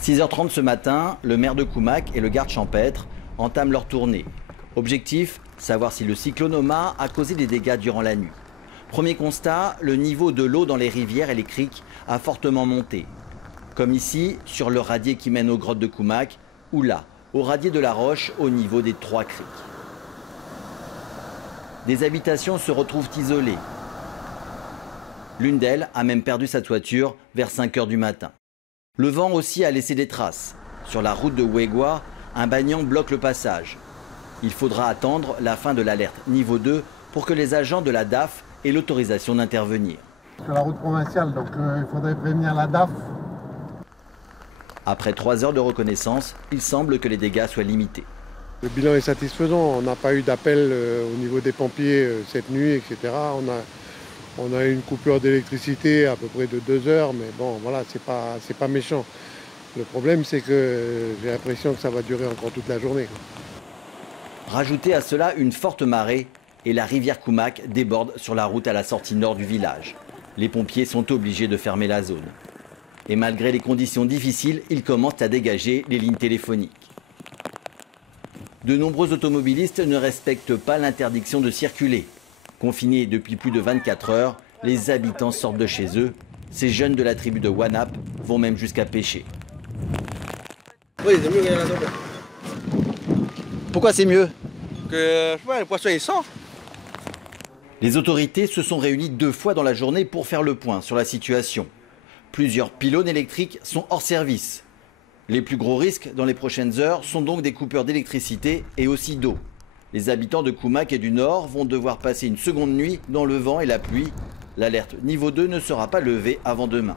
6h30 ce matin, le maire de Koumak et le garde champêtre entament leur tournée. Objectif, savoir si le cyclone Omar a causé des dégâts durant la nuit. Premier constat, le niveau de l'eau dans les rivières et les criques a fortement monté. Comme ici, sur le radier qui mène aux grottes de Koumak, ou là, au radier de la Roche, au niveau des 3 criques. Des habitations se retrouvent isolées. L'une d'elles a même perdu sa toiture vers 5 h du matin. Le vent aussi a laissé des traces. Sur la route de Ouegua, un bagnon bloque le passage. Il faudra attendre la fin de l'alerte niveau 2 pour que les agents de la DAF aient l'autorisation d'intervenir. C'est la route provinciale, donc il faudrait prévenir la DAF. Après 3 heures de reconnaissance, il semble que les dégâts soient limités. Le bilan est satisfaisant. On n'a pas eu d'appel au niveau des pompiers cette nuit, etc. On a eu une coupure d'électricité à peu près de 2 heures, mais bon, voilà, c'est pas méchant. Le problème, c'est que j'ai l'impression que ça va durer encore toute la journée. Rajoutez à cela une forte marée et la rivière Koumak déborde sur la route à la sortie nord du village. Les pompiers sont obligés de fermer la zone. Et malgré les conditions difficiles, ils commencent à dégager les lignes téléphoniques. De nombreux automobilistes ne respectent pas l'interdiction de circuler. Confinés depuis plus de 24 heures, les habitants sortent de chez eux. Ces jeunes de la tribu de Wanap vont même jusqu'à pêcher. Oui, c'est mieux que la sauce. Pourquoi c'est mieux? Que le poisson il sort. Les autorités se sont réunies 2 fois dans la journée pour faire le point sur la situation. Plusieurs pylônes électriques sont hors service. Les plus gros risques dans les prochaines heures sont donc des coupures d'électricité et aussi d'eau. Les habitants de Koumak et du Nord vont devoir passer une seconde nuit dans le vent et la pluie. L'alerte niveau 2 ne sera pas levée avant demain.